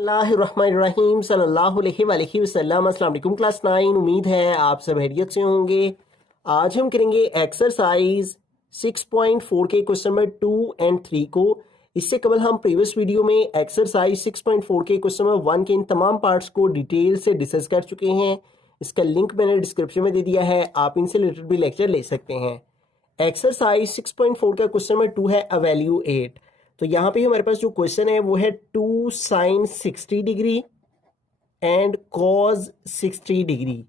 बिस्मिल्लाहिर्रहमानिर्रहीम सल्लल्लाहु अलैहि वसल्लम। अस्सलाम वालेकुम क्लास 9। उम्मीद है आप सब खैरियत से होंगे। आज हम करेंगे एक्सरसाइज 6.4 के क्वेश्चन नंबर 2 एंड 3 को। इससे कबल हम प्रीवियस वीडियो में एक्सरसाइज 6.4 के क्वेश्चन नंबर 1 के इन तमाम पार्ट्स को डिटेल से डिस्कस कर चुके हैं। इसका लिंक मैंने डिस्क्रिप्शन में दे दिया है, आप इनसे रिलेटेड भी लेक्चर ले सकते हैं। एक्सरसाइज 6.4 का क्वेश्चन नंबर 2 है एवेल्यूएट। तो यहाँ पे हमारे पास जो क्वेश्चन है वो है 2 sin 60 degree and cos 60 degree.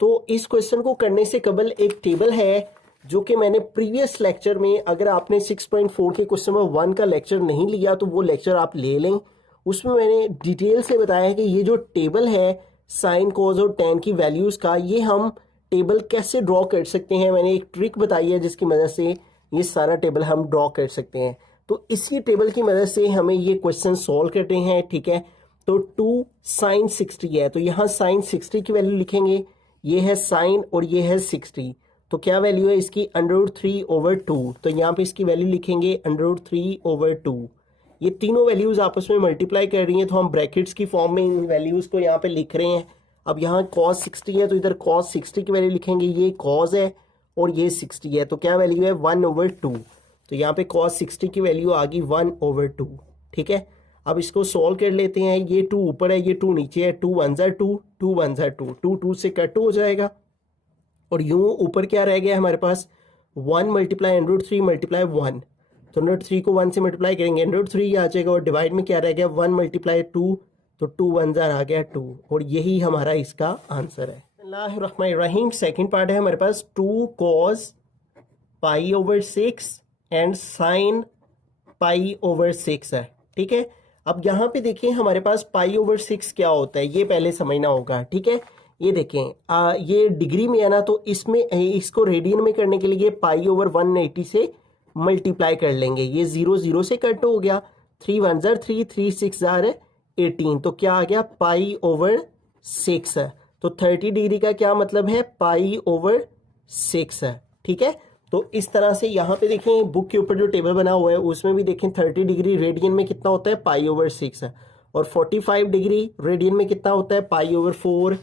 तो इस क्वेश्चन को करने से कबल एक टेबल है जो कि मैंने प्रीवियस लेक्चर में, अगर आपने 6.4 के क्वेश्चन नंबर 1 का लेक्चर नहीं लिया तो वो लेक्चर आप ले लें। उसमें मैंने डिटेल से बताया है कि ये जो टेबल है साइन cos और tan की वैल्यूज़ का, ये हम टेबल कैसे ड्रॉ कर सकते हैं। मैंने एक ट्रिक बताई है जिसकी मदद से ये सारा टेबल हम ड्रॉ कर सकते हैं। तो इसी टेबल की मदद से हमें ये क्वेश्चन सॉल्व करते हैं, ठीक है। तो 2 sin 60 है, तो यहाँ sin 60 की वैल्यू लिखेंगे। ये है sin और ये है 60, तो क्या वैल्यू है इसकी √3/2। तो यहाँ पे इसकी वैल्यू लिखेंगे √3/2। ये तीनों वैल्यूज़ आपस में मल्टीप्लाई कर रही हैं, तो हम ब्रैकेट्स की फॉर्म में इन वैल्यूज़ को यहाँ पे लिख रहे हैं। अब यहाँ cos 60 है तो इधर cos 60 की वैल्यू लिखेंगे। ये cos है और ये 60 है, तो क्या वैल्यू है 1/2। तो यहाँ पे cos 60 की वैल्यू आ गई 1/2, ठीक है। अब इसको सॉल्व कर लेते हैं। ये 2 ऊपर है, ये 2 नीचे है। 2 1 ज़ा 2, 2 1 ज़ा 2, 2 2 से कट हो जाएगा और यूं ऊपर क्या रह गया हमारे पास 1 मल्टीप्लाई √3 मल्टीप्लाई 1। तो √3 को 1 से मल्टीप्लाई करेंगे √3 आ जाएगा और डिवाइड में क्या रह गया 1 मल्टीप्लाई 2, तो 2 1 ज़ा आ गया 2, और यही हमारा इसका आंसर है। बिस्मिल्लाहिर्रहमानिर्रहीम। सेकेंड पार्ट है हमारे पास 2 cos π/6 एंड sin π/6 है, ठीक है। अब यहाँ पे देखें हमारे पास π/6 क्या होता है, ये पहले समझना होगा, ठीक है। ये देखें ये डिग्री में है ना, तो इसमें इसको रेडियन में करने के लिए π/180 से मल्टीप्लाई कर लेंगे। ये 0 0 से कट हो गया। 3 1 ज़ा 3, 3 6 ज़ा 18, तो क्या आ गया π/6 है। तो 30 डिग्री का क्या मतलब है π/6 है, ठीक है। तो इस तरह से यहाँ पे देखें बुक के ऊपर जो टेबल बना हुआ है उसमें भी देखें 30 डिग्री रेडियन में कितना होता है π/6 है, और 45 डिग्री रेडियन में कितना होता है π/4।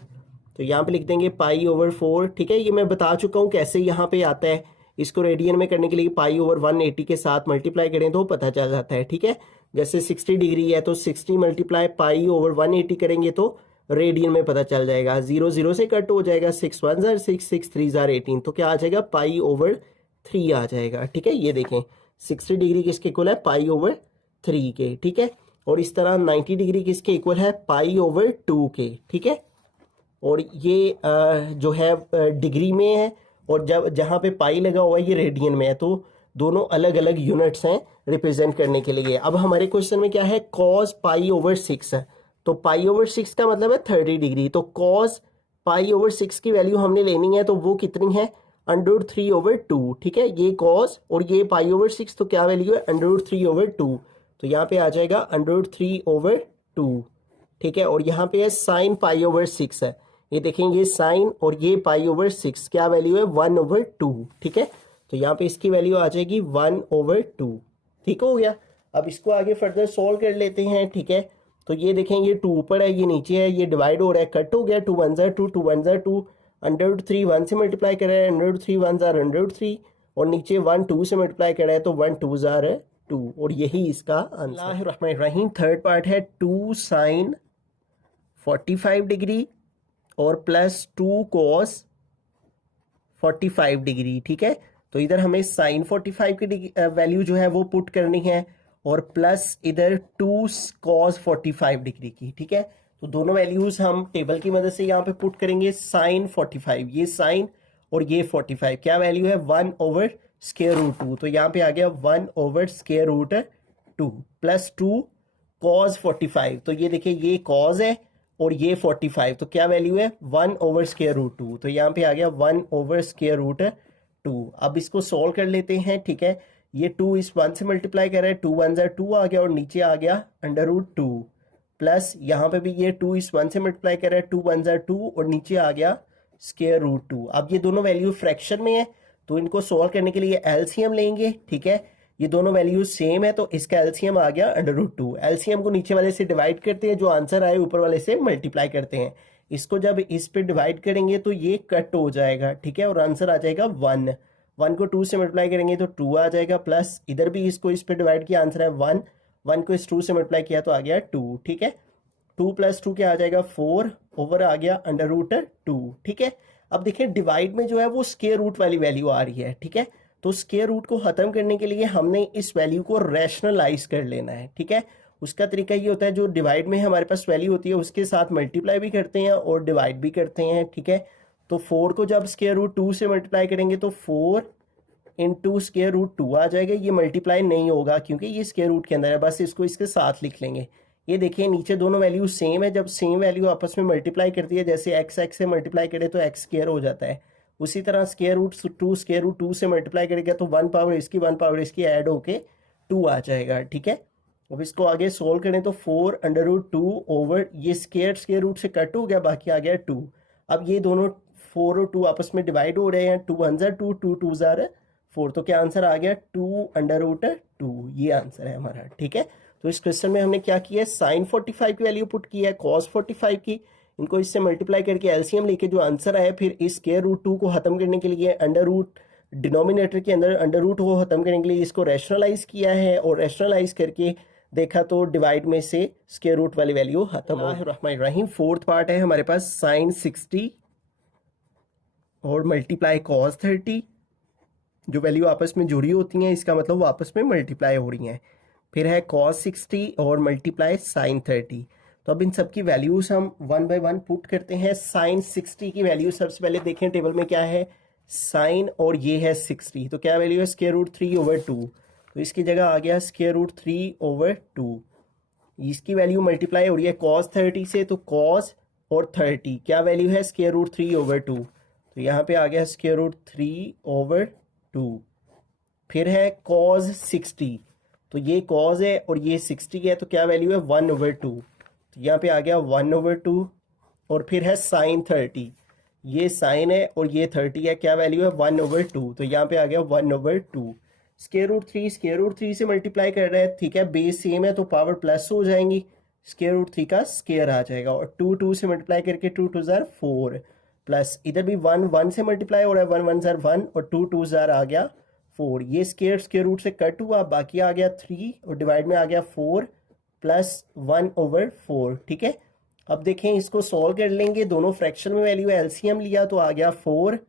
तो यहाँ पे लिख देंगे π/4, ठीक है। ये मैं बता चुका हूँ कैसे यहाँ पे आता है। इसको रेडियन में करने के लिए π/180 के साथ मल्टीप्लाई करें तो पता चल जाता है, ठीक है। जैसे 60 डिग्री है तो 60 मल्टीप्लाई π/180 करेंगे तो रेडियन में पता चल जाएगा। 0 0 से कट हो जाएगा। 6 1 ज़ा 6, 6 3 ज़ा 18, तो क्या आ जाएगा π/3 आ जाएगा, ठीक है। ये देखें 60 डिग्री किसके इक्वल है π/3 के, ठीक है। और इस तरह 90 डिग्री किसके इक्वल है π/2 के, ठीक है। और ये जो है डिग्री में है, और जब जहाँ पे पाई लगा हुआ है ये रेडियन में है, तो दोनों अलग अलग यूनिट्स हैं रिप्रेजेंट करने के लिए। अब हमारे क्वेश्चन में क्या है cos π/6 है, तो π/6 का मतलब है 30 डिग्री। तो cos π/6 की वैल्यू हमने लेनी है, तो वो कितनी है √3/2, ठीक है। ये cos और ये π/6, तो क्या वैल्यू है √3/2, तो यहाँ पे आ जाएगा √3/2, ठीक है। और यहाँ पे है sin π/6 है, ये देखें ये sin और ये π/6, क्या वैल्यू है 1/2, ठीक है। तो यहाँ पे इसकी वैल्यू आ जाएगी 1/2, ठीक हो गया। अब इसको आगे फर्दर सॉल्व कर लेते हैं, ठीक है। तो ये देखें ये 2 ऊपर है, ये नीचे है, ये डिवाइड हो रहा है, कट हो गया। 2 1 ज़ा 2, 2 1 ज़ा 2, √3 1 से मल्टीप्लाई कर रहा है, √3 1 ज़ा √3, और नीचे 1 2 से मल्टीप्लाई कर रहा है, तो 1 2 ज़ा 2, और यही इसका आंसर है। थर्ड पार्ट है 2 sin 45 डिग्री और प्लस 2 cos 45 डिग्री, ठीक है। तो इधर हमें sin 45 की वैल्यू जो है वो पुट करनी है, और प्लस इधर 2 cos 45 डिग्री की, ठीक है। तो दोनों वैल्यूज हम टेबल की मदद से यहाँ पे पुट करेंगे। sin 45, ये sin और ये 45, क्या वैल्यू है 1/√2, तो यहाँ पे आ गया 1/√2 प्लस 2 cos 45, तो ये देखिए ये cos है और ये 45, तो क्या वैल्यू है 1/√2, तो यहाँ पे आ गया 1/√2। अब इसको सॉल्व कर लेते हैं, ठीक है। ये 2 इस 1 से मल्टीप्लाई कर रहे हैं, 2 1 ज़ा 2 आ गया, और नीचे आ गया √2, प्लस यहाँ पे भी ये 2 इस 1 से मल्टीप्लाई कर रहा है, 2 1 ज़ा 2, और नीचे आ गया √2। अब ये दोनों वैल्यू फ्रैक्शन में है, तो इनको सॉल्व करने के लिए एलसीएम लेंगे, ठीक है। ये दोनों वैल्यूज सेम है तो इसका एलसीएम आ गया √2। एलसीएम को नीचे वाले से डिवाइड करते हैं, जो आंसर आए ऊपर वाले से मल्टीप्लाई करते हैं। इसको जब इस पे डिवाइड करेंगे तो ये कट हो जाएगा, ठीक है, और आंसर आ जाएगा 1। 1 को 2 से मल्टीप्लाई करेंगे तो 2 आ जाएगा, प्लस इधर भी इसको इस पे डिवाइड किया, आंसर है 1। 1 को इस 2 से मल्टीप्लाई किया तो आ गया 2, ठीक है। 2 + 2 क्या आ जाएगा 4, ओवर आ गया √2, ठीक है। अब देखिए डिवाइड में जो है वो स्क्वायर रूट वाली वैल्यू आ रही है, ठीक है। तो स्क्वायर रूट को खत्म करने के लिए हमने इस वैल्यू को रैशनलाइज कर लेना है, ठीक है। उसका तरीका ये होता है, जो डिवाइड में हमारे पास वैल्यू होती है उसके साथ मल्टीप्लाई भी करते हैं और डिवाइड भी करते हैं, ठीक है। तो 4 को जब √2 से मल्टीप्लाई करेंगे तो 4 × √2 आ जाएगा। ये मल्टीप्लाई नहीं होगा क्योंकि ये स्क्वायर रूट के अंदर है, बस इसको इसके साथ लिख लेंगे। ये देखिए नीचे दोनों वैल्यू सेम है, जब सेम वैल्यू आपस में मल्टीप्लाई करती है, जैसे x से मल्टीप्लाई करे तो x² हो जाता है, उसी तरह √2 से मल्टीप्लाई करेगा तो 1 पावर इसकी 1 पावर इसकी ऐड होके 2 आ जाएगा, ठीक है। अब इसको आगे सोल्व करें तो 4 √2 ओवर ये स्क्वायर रूट से कट हो गया, बाकी आ गया 2। अब ये दोनों 4 और 2 आपस में डिवाइड हो रहे हैं, 2 1 ज़ा 2, 2 2 ज़ा 4, तो क्या आंसर आ गया 2 √2। ये आंसर है हमारा, ठीक है। तो इस क्वेश्चन में हमने क्या किया है, साइन 45 की वैल्यू पुट की है, कॉस 45 की, इनको इससे मल्टीप्लाई करके एलसीएम लेके जो आंसर आया, फिर इस √2 को खत्म करने के लिए डिनोमिनेटर के अंदर √2 को खत्म करने के लिए इसको रैशनलाइज किया है, और रैशनलाइज करके देखा तो डिवाइड में से स्क्वायर रूट वाली वैल्यू खत्म हो। रहीम फोर्थ पार्ट है हमारे पास, साइन 60 और मल्टीप्लाई कॉस 30। जो वैल्यू आपस में जुड़ी होती हैं इसका मतलब वो आपस में मल्टीप्लाई हो रही हैं। फिर है cos 60 और मल्टीप्लाई साइन 30। तो अब इन सब की वैल्यूज हम 1 बाय 1 पुट करते हैं। साइन 60 की वैल्यू सबसे पहले देखें टेबल में क्या है, साइन और ये है 60, तो क्या वैल्यू है √3/2, तो इसकी जगह आ गया √3/2। इसकी वैल्यू मल्टीप्लाई हो रही है cos 30 से, तो cos और 30 क्या वैल्यू है √3/2, तो यहाँ पे आ गया √3/2। फिर है cos 60, तो ये cos है और ये 60 है, तो क्या वैल्यू है 1/2, तो यहाँ पे आ गया 1/2। और फिर है साइन 30, ये साइन है और ये 30 है, क्या वैल्यू है 1/2, तो यहाँ पे आ गया 1/2। √3 से मल्टीप्लाई कर रहे हैं, ठीक है, बेस सेम है तो पावर प्लस हो जाएंगी, √3 का स्क्वायर आ जाएगा, और 2 से मल्टीप्लाई करके 2 2 ज़ार 4, प्लस इधर भी 1 से मल्टीप्लाई हो रहा है, 1 1 ज़ार 1 और 2 2 ज़ार आ गया 4। ये स्क्वायर रूट से कट हुआ, बाकी आ गया 3 और डिवाइड में आ गया 4 + 1/4, ठीक है। अब देखें इसको सॉल्व कर लेंगे, दोनों फ्रैक्शन में वैल्यू एलसीएम लिया तो आ गया 4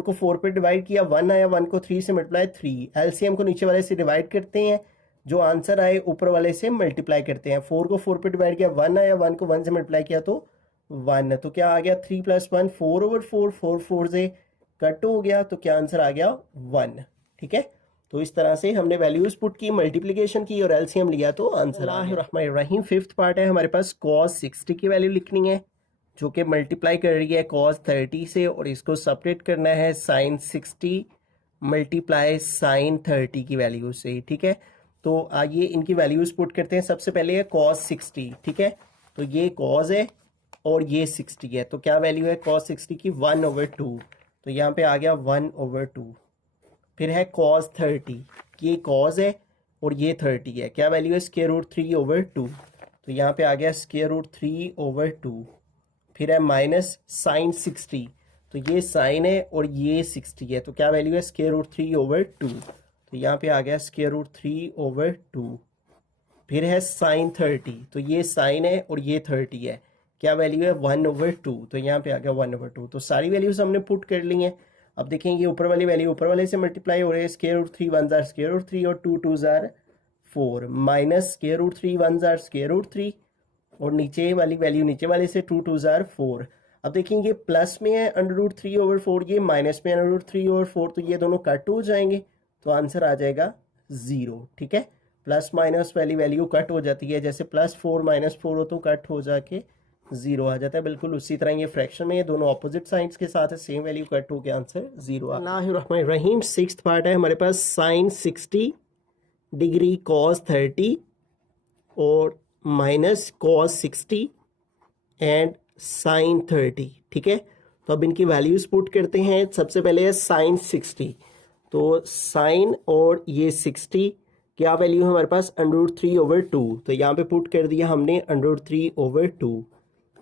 को 4 पे डिवाइड किया, 1 आया, 1 को 3 से मल्टीप्लाई 3, एलसीएम को नीचे वाले से डिवाइड करते हैं, जो आंसर आए ऊपर वाले से मल्टीप्लाई करते हैं। 4 को 4 पे डिवाइड किया, 1 आया, 1 को 1 से मल्टीप्लाई किया तो 1, तो क्या आ गया 3 + 1 4/4, 4 4 से कट हो गया, तो क्या आंसर आ गया 1, ठीक है। तो इस तरह से हमने वैल्यूज पुट की, मल्टीप्लिकेशन की और एलसीएम लिया तो आंसर आ गया। रहीम फिफ्थ पार्ट है हमारे पास, cos 60 की वैल्यू लिखनी है जो कि मल्टीप्लाई कर रही है cos 30 से, और इसको सेपरेट करना है sin 60 मल्टीप्लाई sin 30 की वैल्यू से, ठीक है। तो आइए इनकी वैल्यूज पुट करते हैं। सबसे पहले है cos 60, ठीक है, तो ये cos है और ये 60 है, तो क्या वैल्यू है cos 60 की 1/2, तो यहाँ पे आ गया 1/2। फिर है cos 30, ये cos है और ये 30 है, क्या वैल्यू है √3/2, तो यहाँ पे आ गया √3/2। फिर है माइनस साइन 60, तो ये साइन है और ये 60 है, तो क्या वैल्यू है √3/2, तो यहाँ पे आ गया √3/2। फिर है साइन 30, तो ये साइन है और ये 30 है, क्या वैल्यू है 1/2, तो यहाँ पे आ गया 1/2। तो सारी वैल्यूज हमने पुट कर ली हैं। अब देखें ये ऊपर वाली वैल्यू ऊपर वाले से मल्टीप्लाई हो रहे हैं, √3 1 ज़ार √3 और 2 2 ज़ार 4, माइनस √3 1 ज़ार √3 और नीचे वाली वैल्यू नीचे वाले से 2 2 ज़ार 4। अब देखें ये प्लस में है √3/4, ये माइनस में है √3/4, तो ये दोनों कट हो जाएंगे, तो आंसर आ जाएगा 0, ठीक है। प्लस माइनस वाली वैल्यू कट हो जाती है, जैसे +4 -4 हो तो कट हो जाके 0 आ जाता है, बिल्कुल उसी तरह ये फ्रैक्शन में ये दोनों ऑपोजिट साइंस के साथ है, सेम वैल्यू कट हो के आंसर 0 आ। रहीम सिक्स्थ पार्ट है हमारे पास, साइन 60 डिग्री cos 30 और माइनस cos 60 एंड साइन 30, ठीक है। तो अब इनकी वैल्यूज पुट करते हैं। सबसे पहले है साइन 60, तो साइन और ये 60 क्या वैल्यू है हमारे पास, √3/2। तो यहाँ पे पुट कर दिया हमने √3/2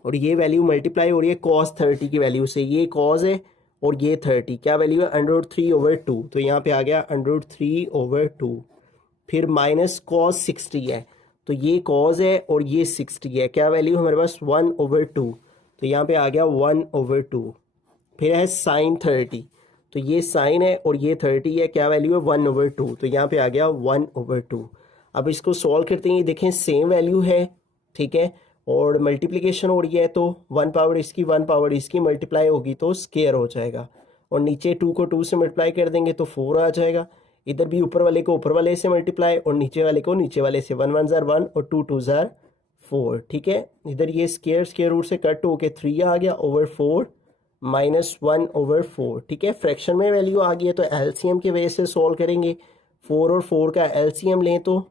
और ये वैल्यू मल्टीप्लाई हो रही है कॉस 30 की वैल्यू से। ये कॉस है और ये 30 क्या वैल्यू है, √3/2। तो यहाँ पे आ गया √3/2। फिर माइनस कॉस 60 है, तो ये कॉस है और ये 60 है, क्या वैल्यू हमारे पास 1/2। तो यहाँ पे आ गया 1/2। फिर है साइन 30, तो ये साइन है और ये 30 है, क्या वैल्यू है 1/2। तो यहाँ पे आ गया 1/2। अब इसको सॉल्व करते हैं, देखें सेम वैल्यू है, ठीक है, और मल्टीप्लिकेशन हो रही है तो 1 पावर इसकी 1 पावर इसकी मल्टीप्लाई होगी तो स्केयर हो जाएगा, और नीचे 2 को 2 से मल्टीप्लाई कर देंगे तो 4 आ जाएगा। इधर भी ऊपर वाले को ऊपर वाले से मल्टीप्लाई और नीचे वाले को नीचे वाले से, 1 1 ज़ार 1 और 2 2 ज़ार 4, ठीक है। इधर ये स्केयर रूट से कट होके 3 आ गया ओवर 4 -1/4, ठीक है। फ्रैक्शन में वैल्यू आ गई है तो एलसीएम की वजह से सॉल्व करेंगे। 4 और 4 का एलसीएम लें तो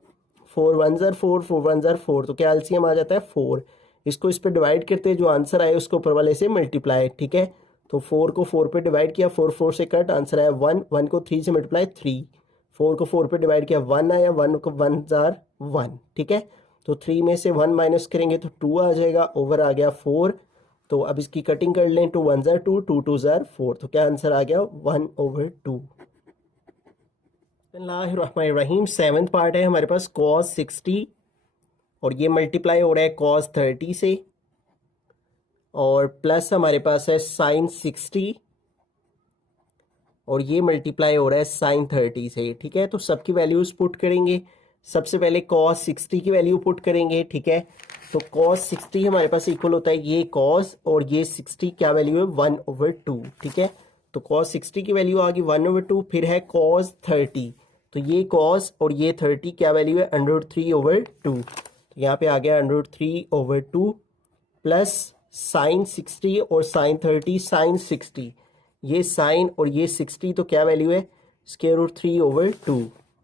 4 1 ज़ार 4 4 1 ज़ार 4, तो क्या एलसीएम आ जाता है 4। इसको इस पे डिवाइड करते हैं, जो आंसर आए उसको ऊपर वाले से मल्टीप्लाई, ठीक है। तो 4 को 4 पे डिवाइड किया, 4 4 से कट, आंसर आया 1 1 को 3 से मल्टीप्लाई 3, 4 को 4 पे डिवाइड किया 1 आया, 1 को 1 ज़ार 1, ठीक है। तो 3 में से 1 माइनस करेंगे तो 2 आ जाएगा, ओवर आ गया 4। तो अब इसकी कटिंग कर लें, 2 1 ज़ार 2 2 2 ज़ार 4, तो क्या आंसर आ गया 1/2। बिस्मिल्लाहिर्रहमानिर्रहीम। 7th पार्ट है हमारे पास cos 60 और ये मल्टीप्लाई हो रहा है cos 30 से, और प्लस हमारे पास है sin 60 और ये मल्टीप्लाई हो रहा है sin 30 से, ठीक है। तो सबकी वैल्यूज पुट करेंगे। सबसे पहले cos 60 की वैल्यू पुट करेंगे, ठीक है। तो cos 60 हमारे पास इक्वल होता है ये cos और ये 60, क्या वैल्यू है 1/2, ठीक है। तो cos 60 की वैल्यू आ गई 1/2। फिर है cos 30, तो ये cos और ये 30 क्या वैल्यू है √3/2। तो यहाँ पे आ गया √3/2 प्लस साइन 60 और साइन 30, साइन 60 ये साइन और ये 60, तो क्या वैल्यू है √3/2।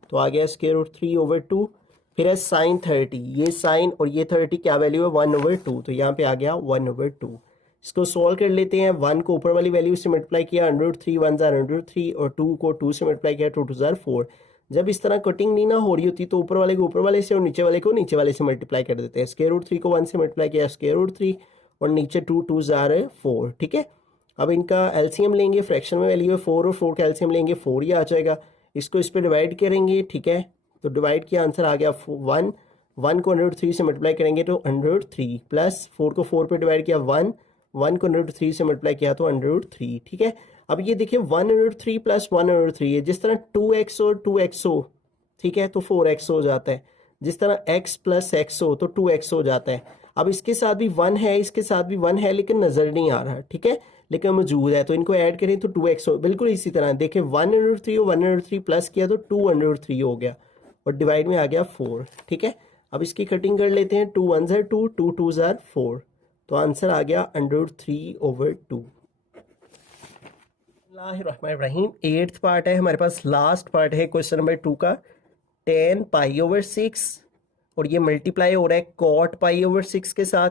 तो आ गया √3/2। फिर है साइन 30, ये साइन और ये 30 क्या वैल्यू है 1/2। तो यहाँ पे आ गया 1/2। इसको सॉल्व कर लेते हैं। 1 को ऊपर वाली वैल्यू से मल्टीप्लाई किया, √3 1 ज़ार √3 और 2 को 2 से मल्टीप्लाई किया, 2 2 ज़ार 4। जब इस तरह कटिंग नहीं ना हो रही होती तो ऊपर वाले को ऊपर वाले से और नीचे वाले को नीचे वाले से मल्टीप्लाई कर देते हैं। √3 को 1 से मल्टीप्लाई किया, √3 और नीचे 2 2 ज़ार 4, ठीक है। अब इनका एलसीएम लेंगे, फ्रैक्शन में वैल्यू है 4 और 4 का एलसीएम लेंगे 4 ही आ जाएगा। इसको इस पर डिवाइड करेंगे, ठीक है। तो डिवाइड किया, आंसर आ गया 1 1 को 1/3 से मल्टीप्लाई करेंगे तो 1/3 प्लस 4 को 4 पे डिवाइड किया 1 1 को 1/3 से मल्टीप्लाई किया तो 1/3, ठीक है। अब ये देखिए 1/3 प्लस 1/3 है, जिस तरह 2x और 2x हो, ठीक है, तो 4x हो जाता है। जिस तरह x प्लस x हो तो 2x हो जाता है। अब इसके साथ भी 1 है, इसके साथ भी 1 है, लेकिन नज़र नहीं आ रहा, ठीक है, लेकिन मौजूद है। तो इनको ऐड करें तो 2x हो। बिल्कुल इसी तरह देखें 1/3 और 1/3 प्लस किया तो 2/3 हो गया और डिवाइड में आ गया 4, ठीक है। अब इसकी कटिंग कर लेते हैं, 2 1 ज़ार 2 2 2 ज़ार 4, तो आंसर आ गया √3/2। रहीम 8th पार्ट है हमारे पास, लास्ट पार्ट है क्वेश्चन नंबर 2 का। 10 π/6 और ये मल्टीप्लाई हो रहा है cot π/6 के साथ,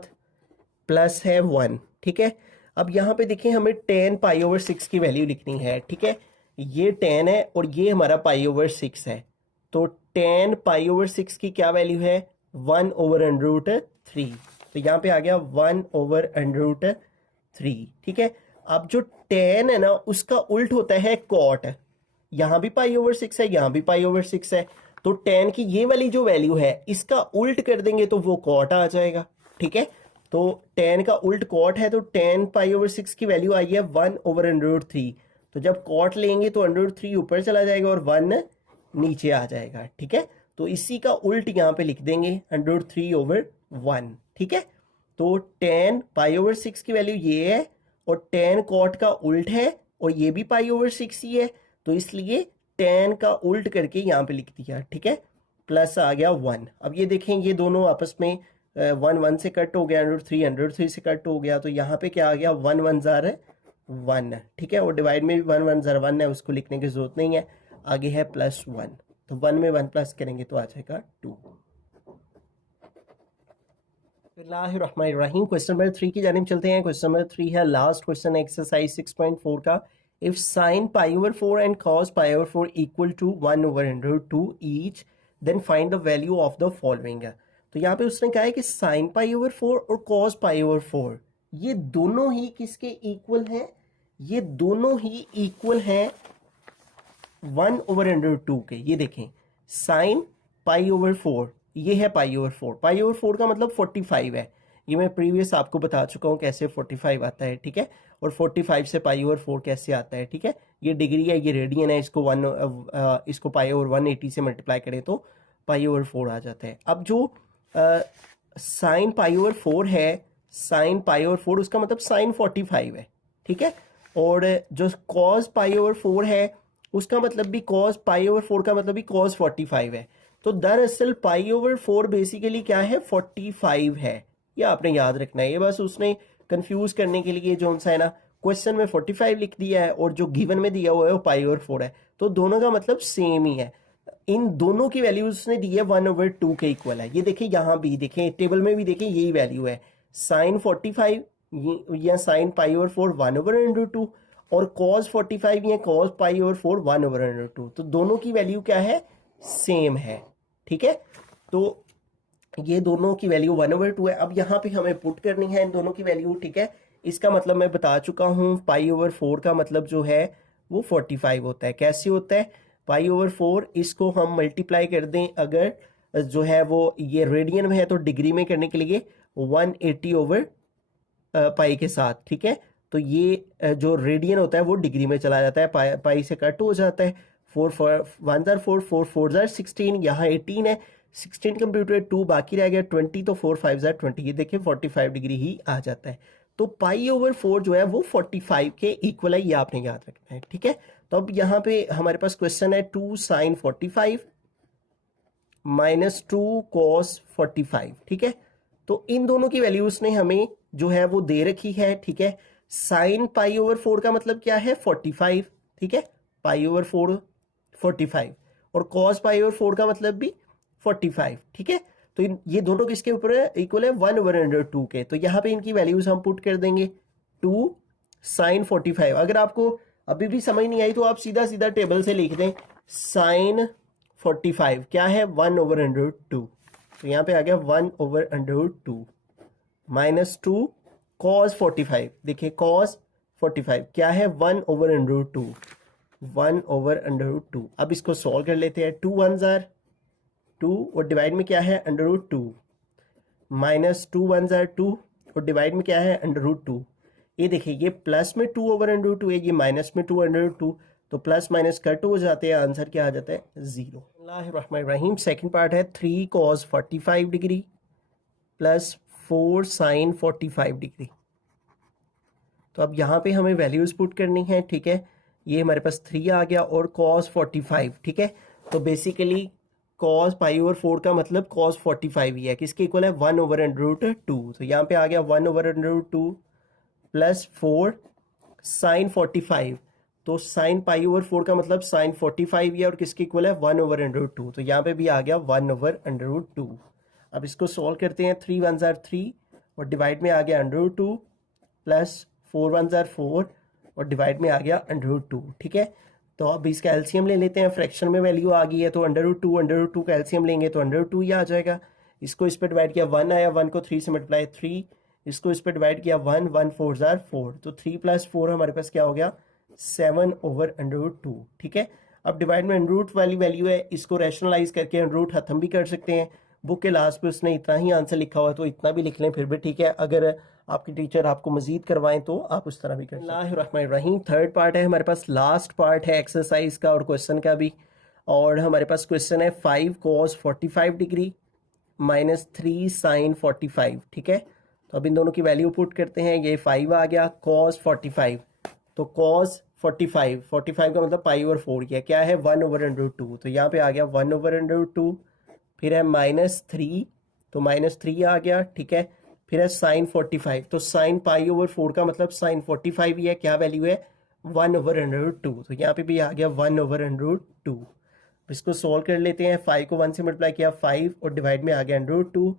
प्लस है 1, ठीक है। अब यहाँ पे देखिए हमें 10 π/6 की वैल्यू लिखनी है, ठीक है। ये 10 है और ये हमारा π/6 है, तो 10 π/6 की क्या वैल्यू है 1/√3। तो यहाँ पे आ गया 1/√3, ठीक है। अब जो 10 है ना उसका उल्ट होता है cot, यहाँ भी π/6 है, यहाँ भी π/6 है, तो 10 की ये वाली जो वैल्यू है इसका उल्ट कर देंगे तो वो cot आ जाएगा, ठीक है। तो 10 का उल्ट cot है, तो 10 π/6 की वैल्यू आई है 1/√3। तो जब cot लेंगे तो √3 ऊपर चला जाएगा और 1 नीचे आ जाएगा, ठीक है। तो इसी का उल्ट यहाँ पे लिख देंगे √3/1, ठीक है। तो 10 π/6 की वैल्यू ये है और 10 cot का उल्ट है और ये भी π/6 ही है, तो इसलिए 10 का उल्ट करके यहाँ पे लिख दिया, ठीक है। प्लस आ गया 1। अब ये देखें ये दोनों आपस में 1 1 से कट हो गया, √3 से कट हो गया, तो यहाँ पे क्या आ गया 1 1 ज़ार 1, ठीक है। और डिवाइड में भी 1 1 ज़ार 1 है, उसको लिखने की जरूरत नहीं है, आगे है +1, तो 1 में 1 प्लस करेंगे तो आ जाएगा 2। बिस्मिल्लाहिर्रहमानिर्रहीम। क्वेश्चन नंबर 3 की जानिब चलते हैं। क्वेश्चन नंबर 3 है लास्ट क्वेश्चन एक्सरसाइज 6.4 का। If sine pi over 4 and cos pi over 4 equal to 1 over under root 2 each, then find the value of the following. तो यहाँ पे उसने कहा है कि साइन पाई ओवर 4 और कॉस पाई ओवर 4 ये दोनों ही किसके इक्वल हैं? ये दोनों ही इक्वल हैं 1 ओवर अंडर 2 के। ये देखें, साइन पाई ओवर 4 ये है पाई ओवर 4, पाई ओवर 4 का मतलब 45 है। ये मैं प्रीवियस आपको बता चुका हूँ कैसे 45 आता है, ठीक है। और 45 से पाई ओवर 4 कैसे आता है, ठीक है। ये डिग्री है, ये रेडियन है, इसको पाई ओवर 180 से मल्टीप्लाई करें तो पाई ओवर 4 आ जाता है। अब जो साइन पाई ओवर 4 है, साइन पाई ओवर 4 उसका मतलब साइन 45 है, ठीक है। और जो कॉस पाई ओवर 4 है उसका मतलब भी कॉस पाई ओवर 4 का मतलब भी कॉस 45 है। तो दरअसल पाई ओवर 4 बेसिकली क्या है? 45 है। ये आपने याद रखना है। ये बस उसने कंफ्यूज करने के लिए जो सा है ना, क्वेश्चन में 45 लिख दिया है और जो गिवन में दिया हुआ है वो पाई ओवर 4 है, तो दोनों का मतलब सेम ही है। इन दोनों की वैल्यू उसने दी है 1 ओवर 2 के इक्वल है। ये देखिए, यहाँ भी देखें, टेबल में भी देखें, यही वैल्यू है। साइन 45 या sign pi over 4 1 over under 2 और कॉस 45 या cos pi over 4 1 over under 2, तो दोनों की वैल्यू क्या है? सेम है, ठीक है। तो ये दोनों की वैल्यू 1 ओवर 2 है। अब यहाँ पे हमें पुट करनी है इन दोनों की वैल्यू, ठीक है। इसका मतलब मैं बता चुका हूँ, पाई ओवर 4 का मतलब जो है वो 45 होता है। कैसे होता है? पाई ओवर 4 इसको हम मल्टीप्लाई कर दें अगर जो है वो ये रेडियन में है तो डिग्री में करने के लिए 180 ओवर पाई के साथ, ठीक है। तो ये जो रेडियन होता है वो डिग्री में चला जाता है, पाई से कट हो जाता है। 4 1 4 4 4 16, यहाँ 18 है, 16 कंप्यूटर 2 बाकी रह गया 20, तो 4 5 20, ये देखिए 45 डिग्री ही आ जाता है। तो पाई ओवर 4 जो है वो 45 के इक्वल है, ये आपने याद रखना है, ठीक है। तो अब यहाँ पे हमारे पास क्वेश्चन है 2 साइन 45 माइनस 2 कॉस 45, ठीक है। तो इन दोनों की वैल्यूज ने हमें जो है वो दे रखी है, ठीक है। साइन पाई ओवर 4 का मतलब क्या है? 45, ठीक है। पाई ओवर 4 45 और कॉस पाई ओवर 4 का मतलब भी 45, ठीक है। तो ये दोनों किसके ऊपर है? इक्वल है 1 ओवर अंडर 2 के। तो यहाँ पे इनकी वैल्यूज हम पुट कर देंगे 2 साइन 45। अगर आपको अभी भी समझ नहीं आई तो आप सीधा सीधा टेबल से लिख दें, साइन 45 क्या है? 1 ओवर अंडर 2। तो यहाँ पे आ गया 1 ओवर अंडर 2 माइनस 2 कॉस 45। देखिए कॉस 45 क्या है? 1 ओवर अंडर 2, 1 ओवर अंडर 2। अब इसको सॉल्व कर लेते हैं। 2 1 जार 2 और डिवाइड में क्या है? अंडर रूट 2 माइनस 2 1 जार 2 और डिवाइड में क्या है? Under root 2। ये देखिए, ये प्लस में 2 ओवर अंडर 2 है, ये माइनस में 2 अंडर 2, तो प्लस माइनस कट हो जाते हैं, आंसर क्या आ जाता है? 0। बिस्मिल्लाहिर्रहमानिर्रहीम। सेकंड पार्ट है 3 cos 45 degree plus 4 sine 45 degree. तो अब यहाँ पे हमें वैल्यूज पुट करनी है, ठीक है। ये हमारे पास 3 आ गया और कॉस 45, ठीक है। तो बेसिकली कॉस पाई ओवर 4 का मतलब कॉस 45 ही है, किसके इक्वल है? 1 ओवर अंडर रूट 2। तो यहाँ पे आ गया 1 over under root 2 plus 4 sine 45। तो साइन पाई ओवर 4 का मतलब साइन 45 ही है और किसके इक्वल है? 1 ओवर अंडर रूट 2। तो यहाँ पे भी आ गया 1 ओवर अंडर रूट 2। अब इसको सॉल्व करते हैं। 3 1 जार 3 और डिवाइड में आ गया अंडर रूट 2 प्लस 4 1 जार 4 और डिवाइड में आ गया अंडर रूट 2, ठीक है। तो अब इसका एलसीएम ले लेते हैं। फ्रैक्शन में वैल्यू आ गई है तो अंडर रूट 2 का एलसीएम लेंगे तो अंडर रूट 2 ही आ जाएगा। इसको इस पर डिवाइड किया 1 आया, 1 को 3 से मल्टीप्लाई 3, इसको इस पर डिवाइड किया 1 1 4 जार 4, तो 3 प्लस 4 हमारे पास क्या हो गया? 7 ओवर अंडर रूट 2, ठीक है। अब डिवाइड में अंडर रूट वाली वैल्यू है, इसको रैशनलाइज करके अंडर रूट खत्म भी कर सकते हैं। बुक के लास्ट पे उसने इतना ही आंसर लिखा हुआ तो इतना भी लिख लें फिर भी ठीक है। अगर आपकी टीचर आपको मजीद करवाएं तो आप उस तरह भी कर सकते हैं। थर्ड पार्ट है हमारे पास, लास्ट पार्ट है एक्सरसाइज का और क्वेश्चन का भी। और हमारे पास क्वेश्चन है 5 कॉस 45 डिग्री माइनस 3 साइन 45, ठीक है। तो अब इन दोनों की वैल्यू पुट करते हैं। ये 5 आ गया, कॉस 45, तो कॉस 45 का मतलब पाई ओवर 4 किया, क्या है? 1 ओवर अंडर 2। तो यहाँ पे आ गया 1 ओवर अंडर 2, फिर है माइनस 3, तो माइनस 3 आ गया, ठीक है। फिर है साइन 45, तो साइन पाई ओवर 4 का मतलब साइन 45 ही है, क्या वैल्यू है? 1 ओवर अंडर 2। तो यहाँ पे भी आ गया 1 ओवर अंडर 2। इसको सॉल्व कर लेते हैं। 5 को 1 से मल्टीप्लाई किया 5 और डिवाइड में आ गया under 2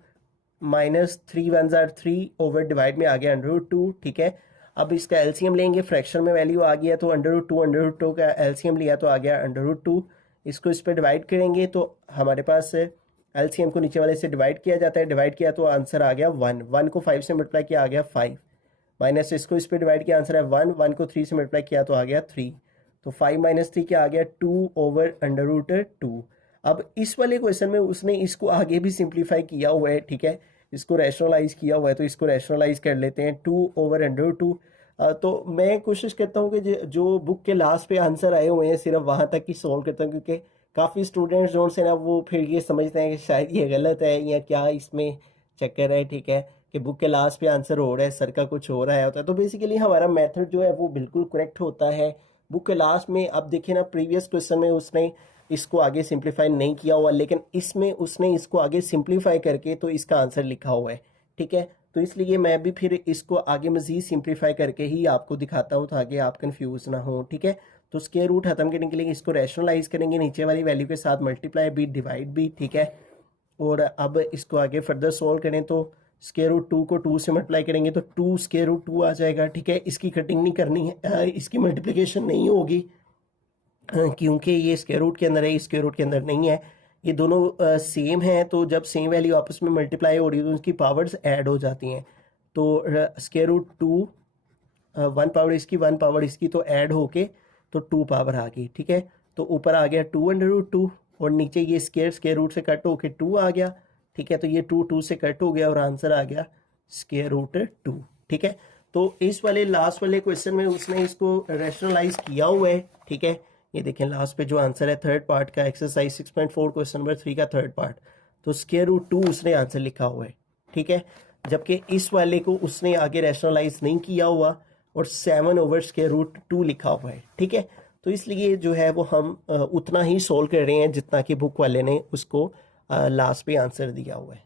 minus 3 1 jar 3 over divide में आ गया अंडर 2, ठीक है। अब इसका एलसीएम लेंगे, फ्रैक्शन में वैल्यू आ गया तो √2 का एलसीएम लिया तो आ गया √2। इसको इस पर डिवाइड करेंगे तो हमारे पास एलसीएम को नीचे वाले से डिवाइड किया जाता है, डिवाइड किया तो आंसर आ गया 1 को 5 से मल्टीप्लाई किया आ गया 5, माइनस इसको इस पर डिवाइड किया आंसर है 1 को 3 से मल्टीप्लाई किया तो आ गया 3, तो 5 - 3 क्या आ गया 2/√2। अब इस वाले क्वेश्चन में उसने इसको आगे भी सिंप्लीफाई किया हुआ है, ठीक है, इसको रैशनलाइज किया हुआ है, तो इसको रैशनलाइज कर लेते हैं 2/√2। तो मैं कोशिश करता हूँ कि जो बुक के लास्ट पे आंसर आए हुए हैं सिर्फ वहाँ तक ही सॉल्व करता हूँ, क्योंकि काफ़ी स्टूडेंट्स जो से ना वो फिर ये समझते हैं कि शायद ये गलत है या क्या इसमें चक्कर है, ठीक है, कि बुक के लास्ट पे आंसर हो रहा है, सर का कुछ हो रहा है होता है। तो बेसिकली हमारा मेथड जो है वो बिल्कुल करेक्ट होता है बुक के लास्ट में। अब देखिए ना, प्रीवियस क्वेश्चन में उसने इसको आगे सिंप्लीफाई नहीं किया हुआ, लेकिन इसमें उसने इसको आगे सिंप्लीफाई करके तो इसका आंसर लिखा हुआ है, ठीक है। तो इसलिए मैं भी फिर इसको आगे मज़ीद सिंप्लीफाई करके ही आपको दिखाता हूँ ताकि आप कंफ्यूज ना हो, ठीक है। तो स्क्वायर रूट खत्म करने के लिए इसको रैशनलाइज करेंगे नीचे वाली वैल्यू के साथ, मल्टीप्लाई भी डिवाइड भी, ठीक है। और अब इसको आगे फर्दर सोल्व करें तो √2 को 2 से मल्टीप्लाई करेंगे तो 2 √2 आ जाएगा, ठीक है। इसकी कटिंग नहीं करनी है, इसकी मल्टीप्लिकेशन नहीं होगी क्योंकि ये स्क्वायर रूट के अंदर है, स्क्वायर रूट के अंदर नहीं है। ये दोनों सेम है, तो जब सेम वैल्यू आपस में मल्टीप्लाई हो रही है तो उनकी पावर्स ऐड हो जाती हैं। तो √2 1 पावर इसकी 1 पावर इसकी तो ऐड होके तो 2 पावर आ गई, ठीक है। तो ऊपर आ गया 2/√2 और नीचे ये स्क्वायर रूट से कट होके 2 आ गया, ठीक है। तो ये 2 से कट हो गया और आंसर आ गया √2, ठीक है। तो इस वाले लास्ट वाले क्वेश्चन में उसने इसको रैशनलाइज किया हुआ है, ठीक है। ये देखें लास्ट पे जो आंसर है थर्ड पार्ट का, एक्सरसाइज 6.4 क्वेश्चन नंबर 3 का थर्ड पार्ट, तो √2 उसने आंसर लिखा हुआ है, ठीक है। जबकि इस वाले को उसने आगे रैशनलाइज नहीं किया हुआ और 7/√2 लिखा हुआ है, ठीक है। तो इसलिए जो है वो हम उतना ही सोल्व कर रहे हैं जितना कि बुक वाले ने उसको लास्ट पे आंसर दिया हुआ है।